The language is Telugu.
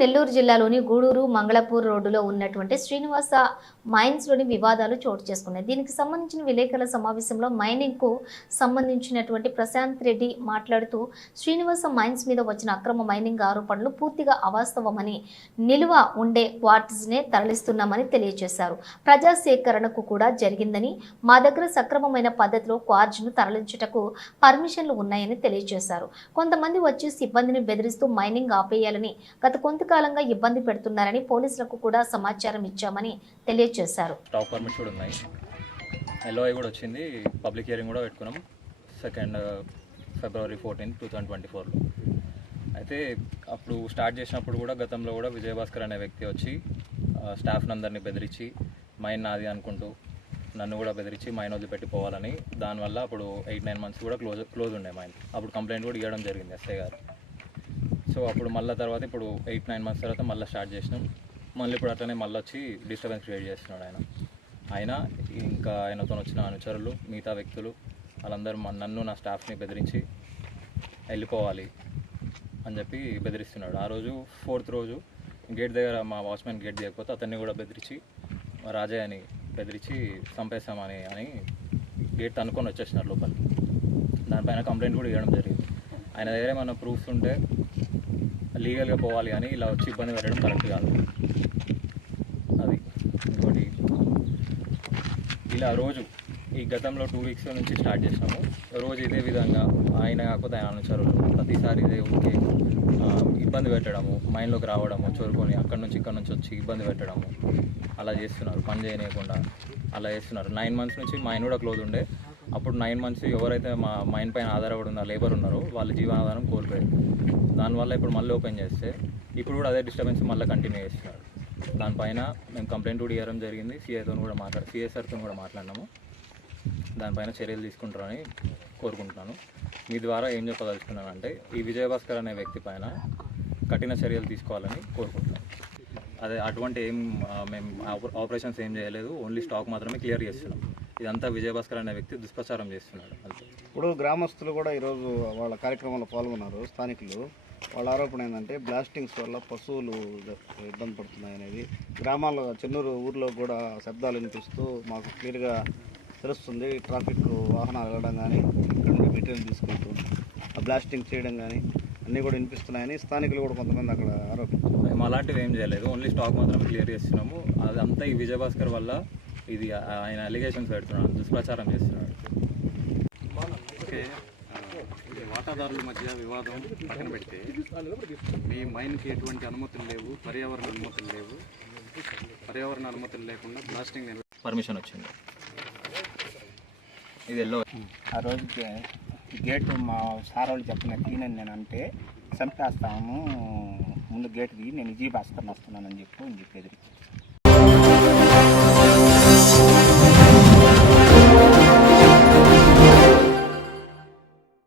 నెల్లూరు జిల్లాలోని గూడూరు మంగళపూర్ రోడ్డులో ఉన్నటువంటి శ్రీనివాస మైన్స్లోని వివాదాలు చోటు చేసుకున్నాయి. దీనికి సంబంధించిన విలేకరుల సమావేశంలో మైనింగ్కు సంబంధించినటువంటి ప్రశాంత్ రెడ్డి మాట్లాడుతూ శ్రీనివాస మైన్స్ మీద వచ్చిన అక్రమ మైనింగ్ ఆరోపణలు పూర్తిగా అవాస్తవమని, నిలువ ఉండే క్వార్టర్స్నే తరలిస్తున్నామని తెలియజేశారు. ప్రజా సేకరణకు కూడా జరిగిందని, మా దగ్గర సక్రమమైన పద్ధతిలో క్వార్జ్ను తరలించుటకు పర్మిషన్లు ఉన్నాయని తెలియజేశారు. కొంతమంది వచ్చి సిబ్బందిని బెదిరిస్తూ మైనింగ్ ఆపేయాలని గత కొంతకాలంగా ఇబ్బంది పెడుతున్నారని పోలీసులకు కూడా సమాచారం ఇచ్చామని తెలియజేశారు. స్టాక్ పర్మిట్స్ కూడా ఉన్నాయి, ఎల్ఓఐ కూడా వచ్చింది, పబ్లిక్ హియరింగ్ కూడా పెట్టుకున్నాం 2 ఫిబ్రవరి 14, 2024లో. అయితే అప్పుడు స్టార్ట్ చేసినప్పుడు కూడా గతంలో కూడా విజయభాస్కర్ అనే వ్యక్తి వచ్చి స్టాఫ్ని అందరినీ బెదిరించి మైన్ నాది అనుకుంటూ నన్ను కూడా బెదిరించి మైన్ వదిలిపెట్టిపోవాలని, దానివల్ల అప్పుడు 8-9 మంత్స్ కూడా క్లోజ్ ఉండే మైన్. అప్పుడు కంప్లైంట్ కూడా ఇవ్వడం జరిగింది ఎస్ఐ గారు. సో అప్పుడు మళ్ళీ తర్వాత ఇప్పుడు 8-9 మంత్స్ తర్వాత మళ్ళీ స్టార్ట్ చేసినాం. మళ్ళీ ఇప్పుడు అట్లనే మళ్ళీ వచ్చి డిస్టర్బెన్స్ క్రియేట్ చేస్తున్నాడు ఆయన ఇంకా ఆయనతో వచ్చిన అనుచరులు, మిగతా వ్యక్తులు వాళ్ళందరూ నన్ను, నా స్టాఫ్ని బెదిరించి వెళ్ళిపోవాలి అని చెప్పి బెదిరిస్తున్నాడు. ఆ రోజు 4th రోజు గేట్ దగ్గర మా వాచ్మెన్ గేట్ తీయకపోతే అతన్ని కూడా బెదిరించి, రాజయ్య అని బెదిరించి చంపేస్తామని గేట్ అనుకొని వచ్చేసినారు లోపలికి. దానిపైన కంప్లైంట్ కూడా ఇవ్వడం జరిగింది. ఆయన దగ్గర ఏమైనా ప్రూఫ్స్ ఉంటే లీగల్గా పోవాలి కానీ ఇలా వచ్చి ఇబ్బంది పెట్టడం కరెక్ట్ కాదు. అది ఇంకోటి, ఇలా రోజు ఈ గతంలో 2 వీక్స్ నుంచి స్టార్ట్ చేసినాము. రోజు ఇదే విధంగా ఆయన కాకపోతే ఆయన అనుచరులు ప్రతిసారి ఇదే ఊరికే ఇబ్బంది పెట్టడము, మైండ్లోకి రావడము, చోరుకొని ఇక్కడ నుంచి వచ్చి ఇబ్బంది పెట్టడము, అలా చేస్తున్నారు. పని చేయనీయకుండా అలా చేస్తున్నారు. 9 మంత్స్ నుంచి మైన్ కూడా క్లోజ్ ఉండే. అప్పుడు 9 మంత్స్ ఎవరైతే మా మైన్ పైన ఆధారపడి ఉన్న లేబర్ ఉన్నారో వాళ్ళ జీవనాధారం కోల్పోయారు. దానివల్ల ఇప్పుడు మళ్ళీ ఓపెన్ చేస్తే ఇప్పుడు కూడా అదే డిస్టర్బెన్స్ మళ్ళీ కంటిన్యూ చేస్తున్నారు. దానిపైన మేము కంప్లైంట్ కూడా ఇవ్వడం జరిగింది. సిఎస్ఆర్తో కూడా మాట్లాడినాము. దానిపైన చర్యలు తీసుకుంటారని కోరుకుంటున్నాను. మీ ద్వారా ఏం చెప్పదలుచుకున్నానంటే ఈ విజయభాస్కర్ అనే వ్యక్తి పైన కఠిన చర్యలు తీసుకోవాలని కోరుకుంటున్నాను. అదే అటువంటి మేము ఆపరేషన్స్ ఏం చేయలేదు, ఓన్లీ స్టాక్ మాత్రమే క్లియర్ చేస్తున్నాం. ఇదంతా విజయభాస్కర్ అనే వ్యక్తి దుష్ప్రచారం చేస్తున్నాడు. ఇప్పుడు గ్రామస్తులు కూడా ఈరోజు వాళ్ళ కార్యక్రమంలో పాల్గొన్నారు. స్థానికులు వాళ్ళ ఆరోపణ ఏంటంటే బ్లాస్టింగ్స్ వల్ల పశువులు ఇబ్బంది పడుతున్నాయి అనేది. గ్రామాల్లో చెన్నూరు ఊర్లో కూడా శబ్దాలు వినిపిస్తూ మాకు క్లియర్గా తెలుస్తుంది. ట్రాఫిక్ వాహనాలు వెళ్ళడం కానీ, ఇక్కడ నుండి మెటీరియల్ తీసుకుంటూ బ్లాస్టింగ్ చేయడం కానీ అన్నీ కూడా వినిపిస్తున్నాయని స్థానికులు కూడా కొంతమంది అక్కడ ఆరోపిస్తున్నారు. మేము అలాంటివి ఏం చేయలేదు, ఓన్లీ స్టాక్ మాత్రమే క్లియర్ చేస్తున్నాము. అదంతా ఈ విజయభాస్కర్ వల్ల ఇది ఆయన అలిగేషన్స్ పెడుతున్నాడు, దుష్ప్రచారం చేస్తున్నాడు. ఓకే, వాటాదారుల మధ్య వివాదం పక్కన పెడితే మీ మైన్కి ఎటువంటి అనుమతులు లేవు, పర్యావరణ అనుమతులు లేకుండా బ్లాస్టింగ్ పర్మిషన్ వచ్చింది. ఇది ఎల్లో ఆ రోజు గేటు మా సార్ వాళ్ళు చెప్పిన తీనని నేను అంటే చంపేస్తాము, ముందు గేట్ దిగి నేను విజయభాస్కర్ని వస్తున్నానని చెప్పి ఎదురు